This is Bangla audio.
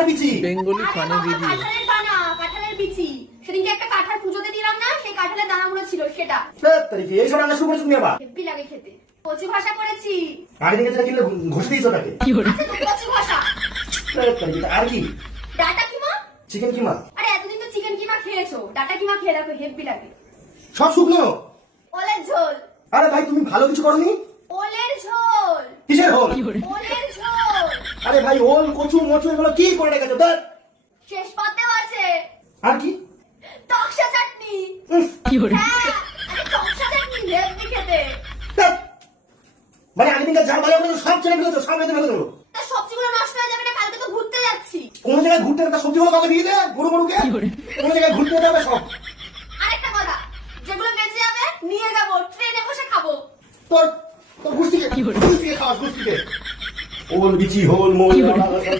কার বিচি? Bengali funny video. কাঁঠালের দানা, কাঁঠালের বিচি। সেদিনকে একটা কাঁঠাল পুজোতে দিলাম না, সেই কাঁঠালের দানাগুলো ছিল সেটা। তারিখে এই সব রান্না শুরু করেছো তুমি আবার? হেব্বি লাগে খেতে। কচি ভাষা করেছি। আগে থেকে যেটা কিনলে ঘষে দিয়েছো তাকে। আচ্ছা তো কচি ভাষা। তারিখে আর কি? ডাটা কিমা? চিকেন কিমা? আরে এতদিন তো চিকেন কিমা খেয়েছো, ডাটা কিমা খেয়ে দেখো, হেব্বি লাগে। সব শুকনো? ওলের ঝোল। আরে ভাই তুমি ভালো কিছু করনি? ওলের ঝোল। কিসের হোল? ওলের ঝোল। আরে ভাই ওল কচু মচু এগুলো কি করে রেখেছো? শেষ পাতেও আছে। আর কি? টকসা চাটনি। হ্যাঁ, আরে টকসা চাটনি হেব্বি খেতে। ধ্যাৎ। মানে আগে দিনকার যা ভালো করে সব ছেড়ে ফেলেছো, সব রেখে ফেলেছো। তা সবজিগুলো নষ্ট হয়ে যাবে না, কালকে তো ঘুরতে যাচ্ছি। কোন জায়গায় ঘুরতে গেলে সবজিগুলো কাউকে দিয়ে দে, গরু গরুকে। কোন জায়গায় ঘুরতে যেতে হবে সব। আরেকটা কথা, যেগুলো বেঁচে যাবে নিয়ে যাবো, ট্রেনে বসে খাবো। তোর তোর গুষ্টিকে খাওয়াস গুষ্টিকে। ওল বিচি হোল মোল